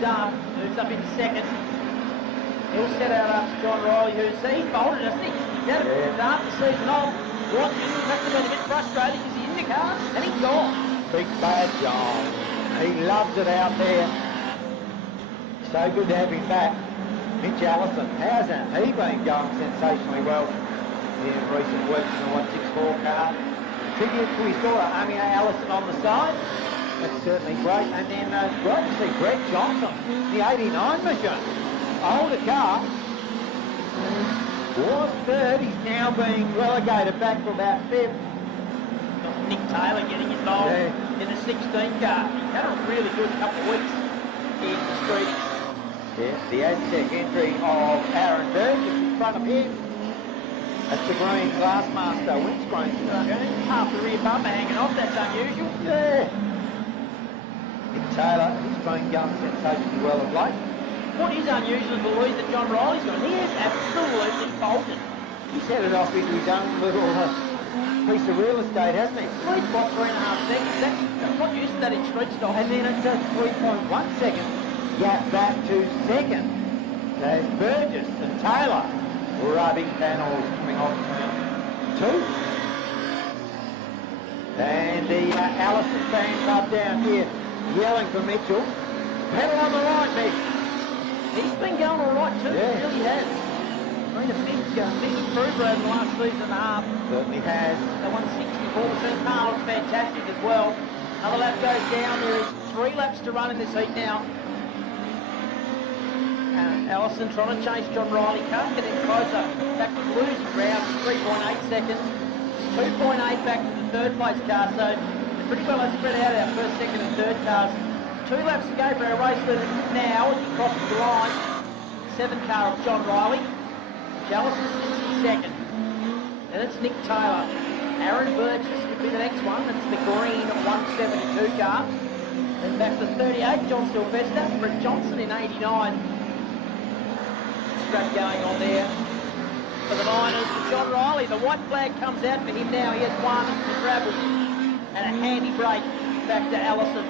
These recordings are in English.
done. Moves up into second. He'll set out after John Riley, who's he's bolted, hasn't he? He's had a start the season off. Watching, he must have been a bit frustrated because he's in the car and he's gone. Big bad John. He loves it out there. So good to have him back. Mitch Allison, hasn't he been going sensationally well in recent weeks in the 164 car? Tribute to his daughter, Amia Allison on the side. That's certainly great. And then great to see Brett Johnson, the 89 mission. Older car. Was third, he's now being relegated back to about fifth. Nick Taylor getting involved in the 16 car. He had a really good couple of weeks in the streets. Yeah, the Aztec entry of Aaron Burgess in front of him. That's the green Glassmaster windscreen. Half the rear bumper hanging off, that's unusual. Yeah. Nick Taylor, he's been going sensationally well of late. What is unusual is the lead that John Riley's got. He has absolutely bolted. He's headed off into his own little piece of real estate, hasn't he? Lead's got 3.5 seconds. That's not used to that in street stock. And then it's a 3.1 second gap back to second. There's Burgess and Taylor rubbing panels coming off turn 2. And the Allison fan club down here yelling for Mitchell. Pedal on the right, Mitch. He's been going all right too, yeah. He really has. Been a big improver over the last season and a half. Certainly has. The 164% car looks fantastic as well. Another lap goes down. There is 3 laps to run in this heat now. Allison trying to chase John Riley. Can't get in closer. Back to losing ground. 3.8 seconds. It's 2.8 back to the third place car. So they're pretty well spread out our first, second and third cars. 2 laps to go for our race leader now as he crosses the line. 7 car of John Riley. Allison sits in second. And it's Nick Taylor. Aaron Burgess would be the next one. That's the green 172 car. Then back to 38, John Sylvester. Brett Johnson in 89. Scrap going on there for the Miners. For John Riley, the white flag comes out for him now. He has one to travel. And a handy break back to Allison.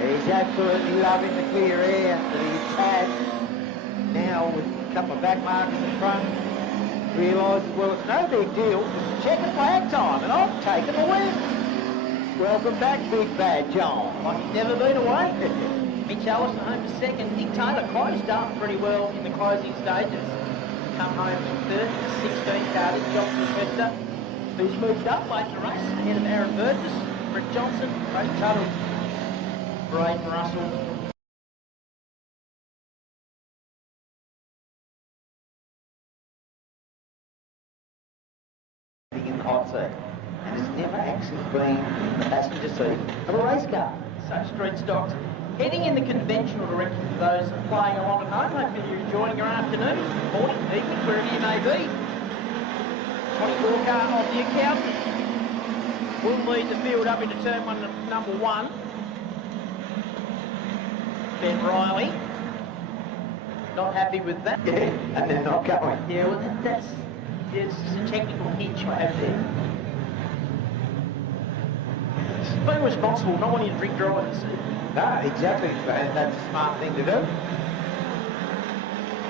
He's absolutely loving the clear air that he's had. Now with a couple of back markers in front, realises, well, it's no big deal, just checking flag time, and I've taken the win. Welcome back, Big Bad John. Like he's never been away. Mitch Allison home to second. Nick Taylor closed up pretty well in the closing stages. Come home in third, 16 car, John Sylvester, who's moved up late in the race, ahead of Aaron Burgess, Brett Johnson, Ray Tuttle, Braden Russell. In the hot seat, and has never actually been in the passenger seat of a race car. So street stocks. Heading in the conventional direction for those playing along at home. Hopefully you're enjoying your afternoon, morning, evening, wherever you may be. 24 car off the account. Will lead the field up into turn one, number 1. Ben Riley. Not happy with that. Yeah, and they're not going. Yeah, well that's it's a technical hitch I have there. It's being responsible, not wanting to drink drive in the seat. No, exactly, and that's a smart thing to do.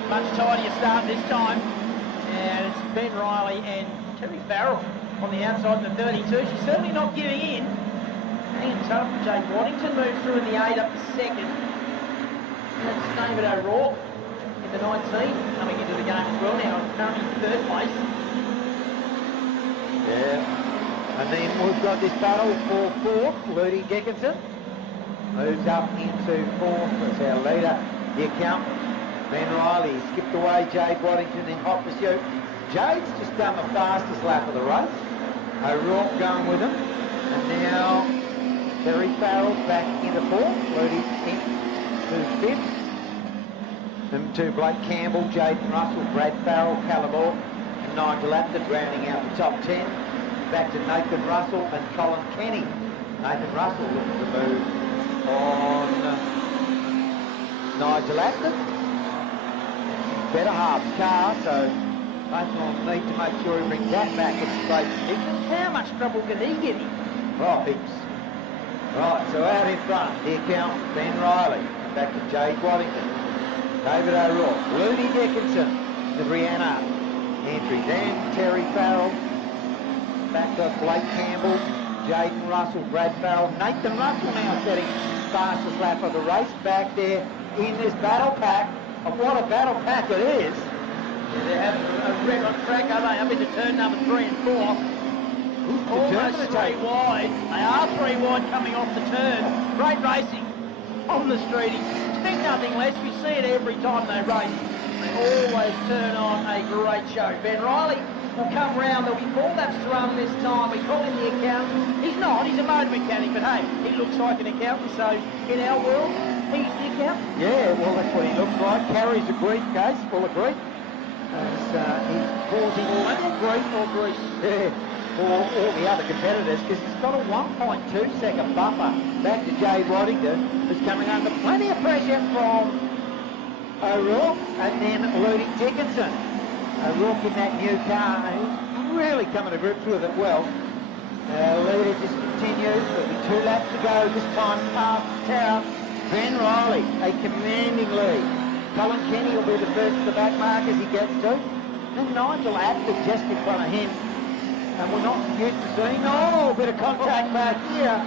Much tidier start this time. And it's Ben Riley and Terry Farrell on the outside in the 32. She's certainly not giving in. Hanging tough. Jade Waddington moves through in the 8 up to second. That's David O'Rourke in the 19 coming into the game as well now, currently in third place. Yeah, and then we've got this battle for fourth. Ludi Dickinson moves up into fourth as our leader, the accountant. Ben Riley skipped away Jade Waddington in hot pursuit. Jade's just done the fastest lap of the race. O'Rourke going with him. And now Terry Farrell back into fourth. Ludi into fifth. And to Blake Campbell, Jaden Russell, Brad Farrell, Callabor, and Nigel Apted rounding out the top 10. Back to Nathan Russell and Colin Kenny. Nathan Russell looking to move on Nigel Apted. Better half's car, so both will need to make sure he brings that back into straight position. How much trouble can he get in? Oh, heaps. Right, so out in front, the accountant, Ben Riley. Back to Jade Waddington. David O'Rourke. Looney Dickinson to Brianna Entry. Then Terry Farrell. Back to Blake Campbell. Jaden Russell. Brad Farrell. Nathan Russell now setting fastest lap of the race. Back there in this battle pack. And what a battle pack it is. Yeah, they're having a red on track, are they? Up into turn number 3 and 4. Almost 3 wide. They are 3 wide coming off the turn. Great racing on the streeties. Expect nothing less. We see it every time they race. They always turn on a great show. Ben Riley will come round. There'll be 4 laps to run this time. We call him the accountant. He's not. He's a motor mechanic, but hey, he looks like an accountant. So in our world, he's the accountant. Yeah, well, that's what he looks like. Carries a briefcase full of grief. As he's causing all grease. Yeah. For all the other competitors, because he's got a 1.2 second buffer back to Jade Waddington, who's coming under plenty of pressure from O'Rourke and then Looney Dickinson. O'Rourke in that new car, and he's really coming to grips with it well. Leader just continues, there'll be 2 laps to go, this time past the tower. Ben Riley, a commanding lead. Colin Kenny will be the first to the back mark as he gets to. And Nigel Atwood just in front of him. And we're not used to seeing, a bit of contact back here.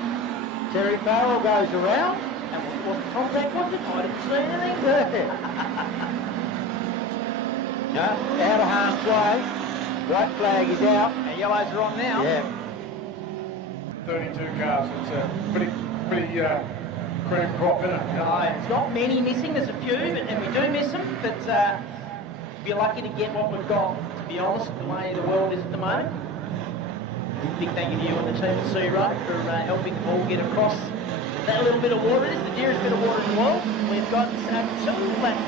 Terry Farrell goes around. And what contact was it? I didn't see anything. No, out of harm's way. White flag is out. And yellows are on now. Yeah. 32 cars. It's a pretty cream crop, isn't it? It's not many missing. There's a few, and we do miss them. But we're lucky to get what we've got, to be honest, the way the world is at the moment. Big thank you to you and the team at SEAROAD for helping the ball get across that little bit of water. It is the dearest bit of water in the world. We've got 2 laps to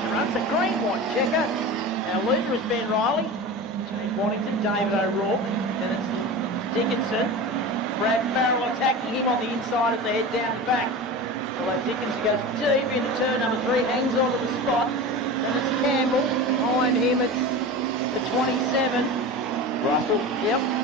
run. It's a green, white checker. Our leader is Ben Riley, Jade Waddington, David O'Rourke, and it's Dickinson. Brad Farrell attacking him on the inside as they head down the back. Although Dickinson goes deep into turn number 3, hangs on to the spot. And it's Campbell. Behind him it's the 27. Russell. Yep.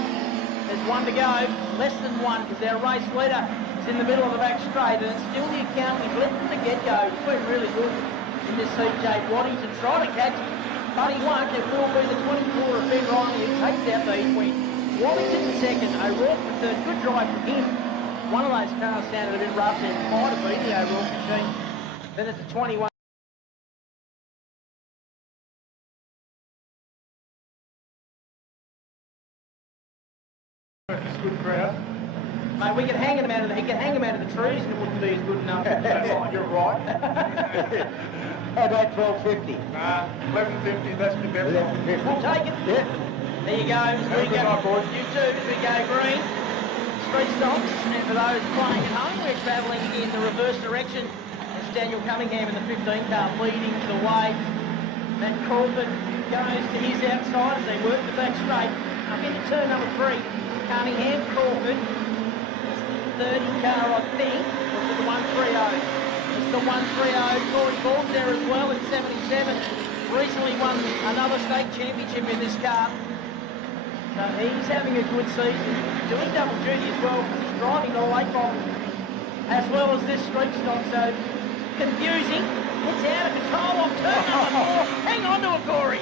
There's 1 to go, less than 1, because our race leader is in the middle of the back straight, and it's still the accountant. He's led from the get-go. He's been really good in this heat. Jade Waddington trying to catch him, but he won't. It will be the 24 of Ben Riley who takes out the heat win. Waddington in second, O'Rourke in third. Good drive from him. One of those cars sounded a bit rough there. Might have been the O'Rourke machine. Then it's a 21. It's a good crowd. Mate, we could hang him out of the trees and it wouldn't be as good enough. You're right. How about 12.50? 11.50, that's the best. 11.50. We'll take it. Yeah. There you go. As we Good night, boys. You too, as we go green. Street stops, and for those playing at home, we're travelling in the reverse direction. It's Daniel Cunningham in the 15 car leading the way. Matt Crawford goes to his outside as they work the back straight. Up into turn number 3. Cunningham, Crawford. It's the 30 car, I think. Was it the 130? It's the 130. Corey Ball's there as well in 77. Recently won another state championship in this car. So he's having a good season. Doing double duty as well. He's driving the late bomb as well as this street stock. So confusing. It's out of control off turn number 4. Hang on to it, Corey.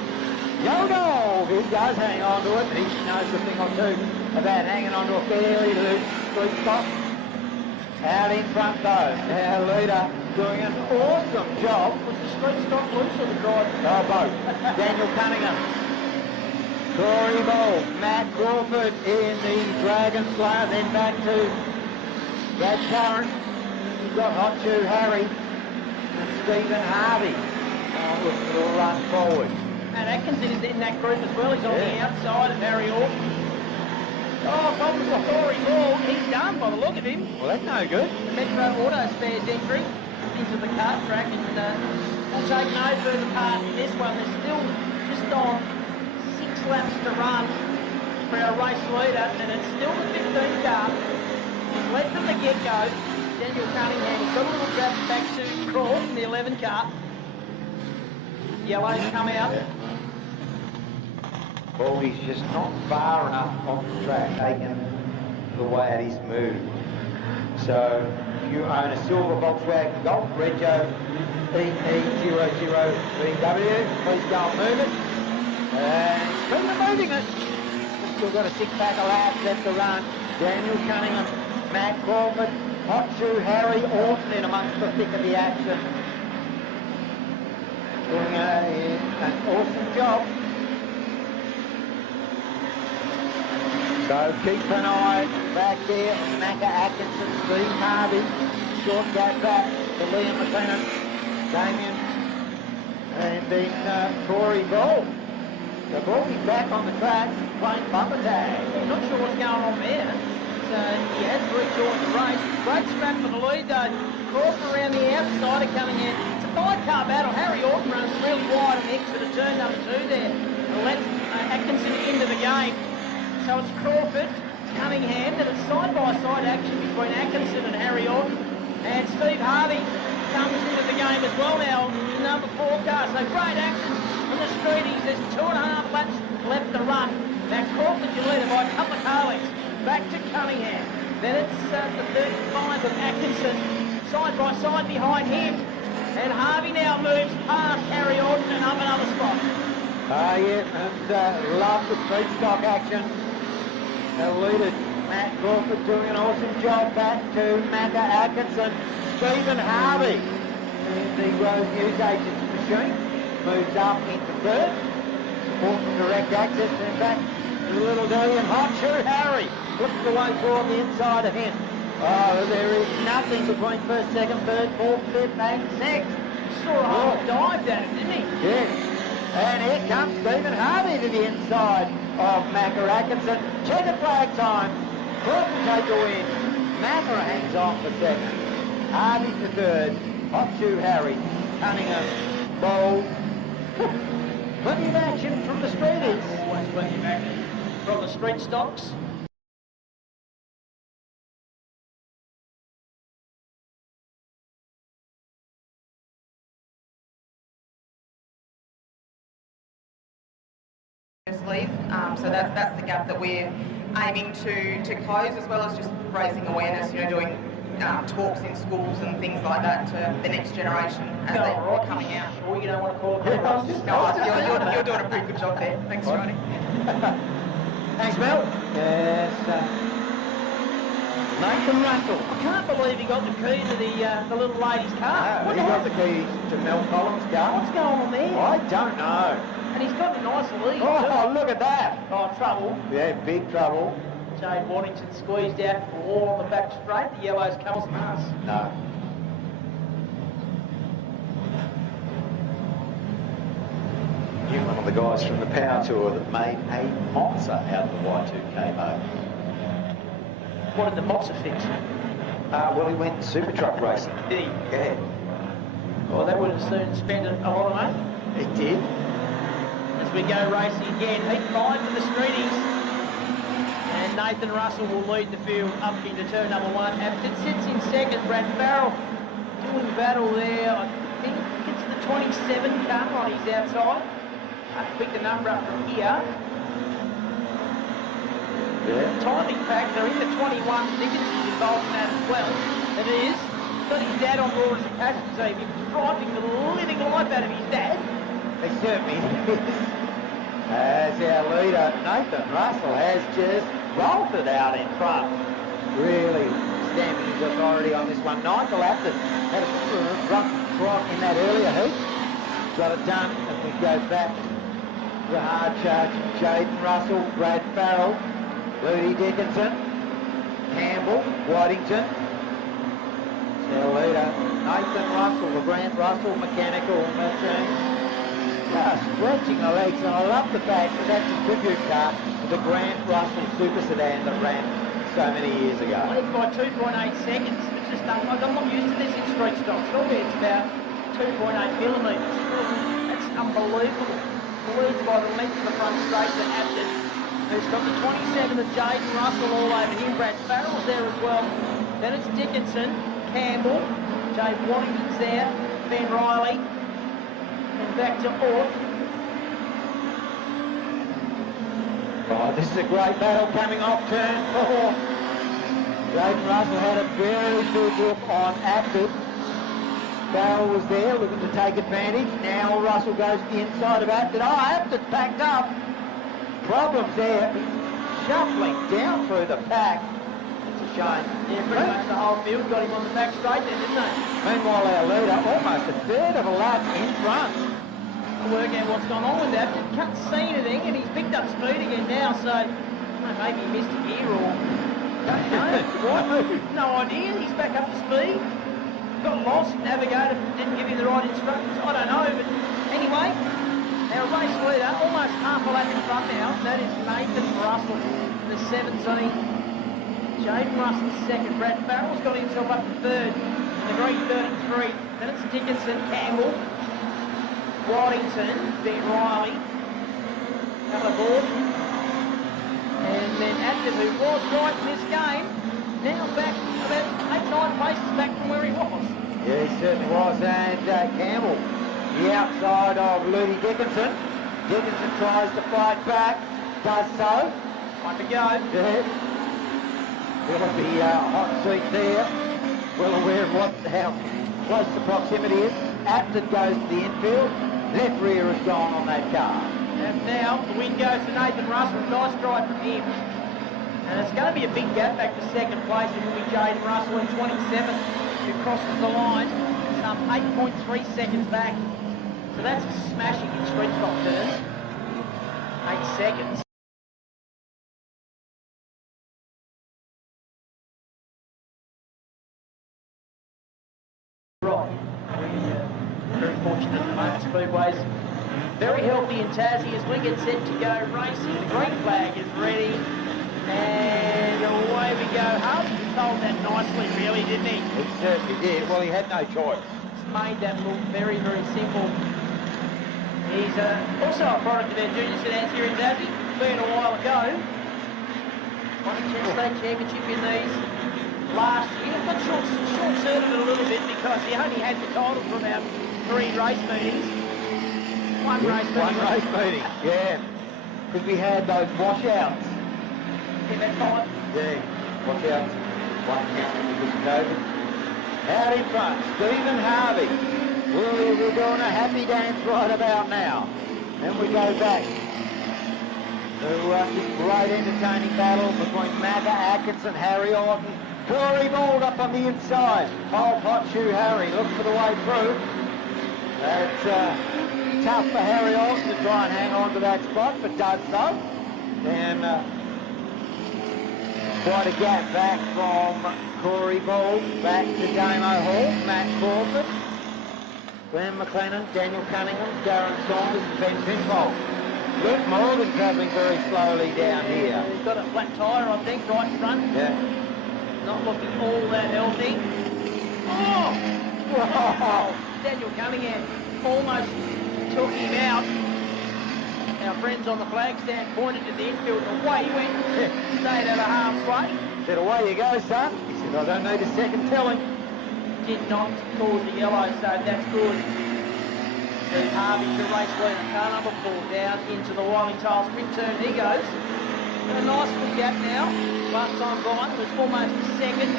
Yodo, he does hang on to it. He knows a thing or two about hanging on to a fairly loose street stop. Out in front though, our leader doing an awesome job. Was the street stop loose or the drive? Oh, both. Daniel Cunningham, Corey Ball, Matt Crawford in the Dragon Slayer, then back to Brad Curran. You've got Hot Shoe Harry and Stephen Harvey on the little run forward. And Atkins is in that group as well. He's on the outside of Harry Orr. Oh, problems for Corey Ball. He's done by the look of him. Well, that's no good. The Metro Auto Spares entry into the kart track, and we'll take no further part in this one. There's still just on 6 laps to run for our race leader, and it's still the 15 car. He's led from the get-go. Daniel Cunningham has got a little grab back to Crawl from the 11 car. Yellows come out. Well, he's just not far enough off the track, taken the way it is moved. So you own a silver Volkswagen Golf Rego EE00VW, please go and move it. And speaking of moving it, we've still got a 6-pack of laps left to run. Daniel Cunningham, Matt Crawford, Hot Shoe Harry Orton in amongst the thick of the action. Doing an awesome job. So keep an eye back there. Macca Atkinson, Steve Harvey, short gap back to Liam McLennan, Damien, and then Corey Ball. So Ball's back on the track, playing bumper tag. I'm not sure what's going on there. He has rejoined the race. Great scrap for the lead though. Crawford around the outside of coming in. It's a 5-car battle. Harry Orton runs really wide on the exit of turn number 2 there. And lets Atkinson into the game. So it's Crawford, Cunningham, and it's side-by-side action between Atkinson and Harry Orton. And Steve Harvey comes into the game as well now, number 4 car. So great action from the streeties. There's 2.5 laps left to run. Now Crawford, you lead it by a couple of car lengths. Back to Cunningham. Then it's the 35 of Atkinson, side-by-side behind him. And Harvey now moves past Harry Orton and up another spot. Yeah, and love the street stock action. Eluded Matt Crawford doing an awesome job. Back to Macca Atkinson. Stephen Harvey in the Rose News Agents machine moves up into 3rd. Support from direct access and back to the little D and Hot Shoe Harry. Looks the way through on the inside of him. Oh, there is nothing between 1st, 2nd, 3rd, 4th, 5th and 6th. Saw a whole dive down it, didn't he? Yes. And here comes Stephen Harvey to the inside of Macca Atkinson. Checker flag time. Crawford take a win. Macca hangs on for 2nd. Harvey for 3rd. Hot Shoe Harry. Cunningham. Bold. Plenty of action from the streeters. Always plenty of action from the street stocks. Leave. So that's the gap that we're aiming to close, as well as just raising awareness, doing talks in schools and things like that to the next generation as they're coming out. Or you don't want to call it. You're doing a pretty good job there. Thanks, Johnny. Thanks, Mel. Yes. Nathan Russell. I can't believe he got the key to the little lady's car. No, he got the keys to Mel Collins' car. What's going on there? I don't know. And he's got a nice lead. Oh, look at that. Oh, trouble. Yeah, big trouble. Jade Waddington squeezed out all on the back straight. The yellows comes pass. No. You're one of the guys from the Power Tour that made a monster out of the Y2K mode. What did the boxer fix? Well, he went super truck racing. Did he? Yeah, Well, that would have soon spent a lot of money. it did. As we go racing again, heat 5 for the streeties. And Nathan Russell will lead the field up into turn number 1. It sits in 2nd. Brad Farrell doing battle there. I think it's the 27 car on his outside. Pick the number up from here. Yeah. Timing factor in the 21. Dickinson's involved in that as well. It is. Got his dad on board as a passenger. He's frightening the living life out of his dad. He certainly is. As our leader, Nathan Russell, has just bolted out in front. Really stamping his authority on this one. Nigel Apton had a rough trot in that earlier heat. Got it done, and we go back to the hard charge. Jaden Russell, Brad Farrell, Ludi Dickinson, Campbell, Waddington. Our leader, Nathan Russell, the Grant Russell Mechanical Machine. Just stretching the legs, and I love the fact that that's a tribute car to the Grant Russell Super Sedan that ran so many years ago. Leads by 2.8 seconds. It's just, I'm not used to this in street stock. Normally it's about 2.8 millimetres. That's unbelievable. Leads by the length of the front straight to Apton, who's got the 27 of Jaden Russell all over him. Brad Farrell's there as well. Then it's Dickinson, Campbell, Jay Waddington's there, Ben Riley, and back to Orth. Oh, this is a great battle coming off turn 4. Jaden Russell had a very good look on Active. Barrel was there looking to take advantage. Now Russell goes to the inside of Active. Oh, Active's packed up. Problems there. Shuffling down through the pack. It's a shame. Yeah, pretty much the whole field got him on the back straight then, didn't they? Meanwhile, our leader, almost a third of a lap in front. I'll work out what's gone on with that. Can't see anything, and he's picked up speed again now, so maybe he missed a gear or... don't know. What? No idea. He's back up to speed. Got lost. Navigator didn't give him the right instructions. I don't know, but anyway, our race leader, almost half a lap in front now. That is Nathan Russell, the 17. Jaden Russell's second. Brad Farrell's got himself up to third. The green 33. Then it's Dickinson, Campbell, Waddington, Ben Riley, Calaboard, and then Active, who was right in this game, now back about 8-9 places back from where he was. Yeah, he certainly was. And Campbell, the outside of Ludi Dickinson. Dickinson tries to fight back, does so. Time to go. Yeah. There'll be a hot seat there. Well aware of how close the proximity is. Apted goes to the infield. Left rear has gone on that car. And now the win goes to Nathan Russell. Nice drive from him. And it's going to be a big gap back to second place. It will be Jaden Russell in 27th who crosses the line. Some 8.3 seconds back. So that's smashing in street stop turns. 8 seconds. Right. Very fortunate at the moment. Speedway's very healthy in Tassie as we get set to go racing. The green flag is ready. And away we go. Harvey controlled that nicely, really, didn't he? He certainly did. Well, he had no choice. He's made that look very, very simple. He's also a product of our junior sedans here in Tassie. Been a while ago. Won a state championship in these last year. Got short-circuited a little bit because he only had the title for about 3 race meetings. One race meeting, yeah. Because we had those washouts. Yeah, that's fine. Yeah, washouts. One count because of COVID. Out in front, Stephen Harvey. We're doing a happy dance right about now. Then we go back to this great entertaining battle between Macca Atkinson, Harry Orton, Corey Bald up on the inside. Old Hot Shoe Harry looks for the way through. That's tough for Harry Orton to try and hang on to that spot, but does so. And quite a gap back from Corey Bald, back to Damo Hall, Matt Crawford, Glenn McLennan, Daniel Cunningham, Darren Saunders, and Ben Pinfold. Luke Morgan travelling very slowly down here. He's got a flat tyre, I think, right in front. Yeah. Not looking all that healthy. Oh! Wow! Daniel Cunningham almost took him out. Our friends on the flag stand pointed to the infield and away he went. Stayed over halfway. Said, away you go, son. He said, I don't need a second telling. Did not cause the yellow, so that's good. Steve Harvey, the race leader, car number 4, down into the Wiley Tiles quick turn. He goes. A nice little gap now. Last time gone was almost a second.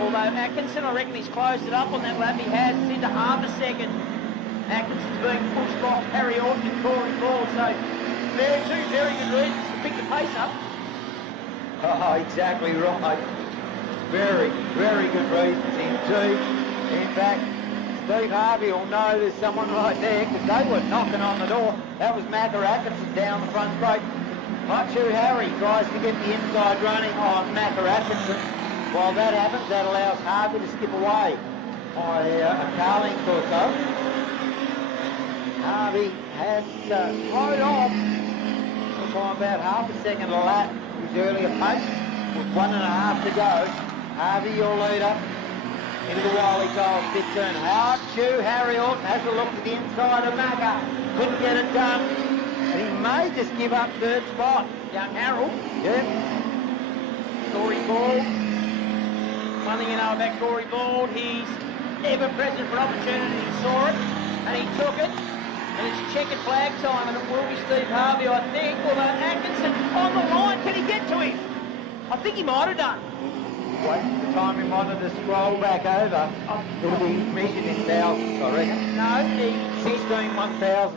Although Atkinson, I reckon he's closed it up on that lap. He has. It's into half a second. Atkinson's being pushed by Harry Orton and Corey Ball. So, two very good reasons to pick the pace up. Oh, exactly right. Very, very good reasons in too. In fact, Steve Harvey will know there's someone right there because they were knocking on the door. That was Macca Atkinson down the front straight. Hot Shoe Harry tries to get the inside running on Macca Atkinson. While that happens, that allows Harvey to skip away by a car length or so. Harvey has slowed off by about half a second a lap his earlier pace with 1.5 to go. Harvey, your leader, into the Wiley Tiles pit turn. Hot Shoe Harry Orton has a look to the inside of Macca. Couldn't get it done. And he may just give up third spot. Young Harold. Yeah. Corey Ball. One thing you know about Corey Ball, he's ever present for opportunity. He saw it and he took it. And it's checkered flag time, and it will be Steve Harvey, I think. Although Atkinson on the line, can he get to him? I think he might have done. wait for the timing monitor to scroll back over. It'll be measured in thousands, I reckon. No, 16 1,000s.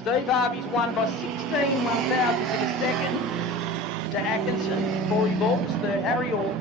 Steve Harvey's won by 16 1,000ths of a second to Atkinson before he balls third. Harry Orr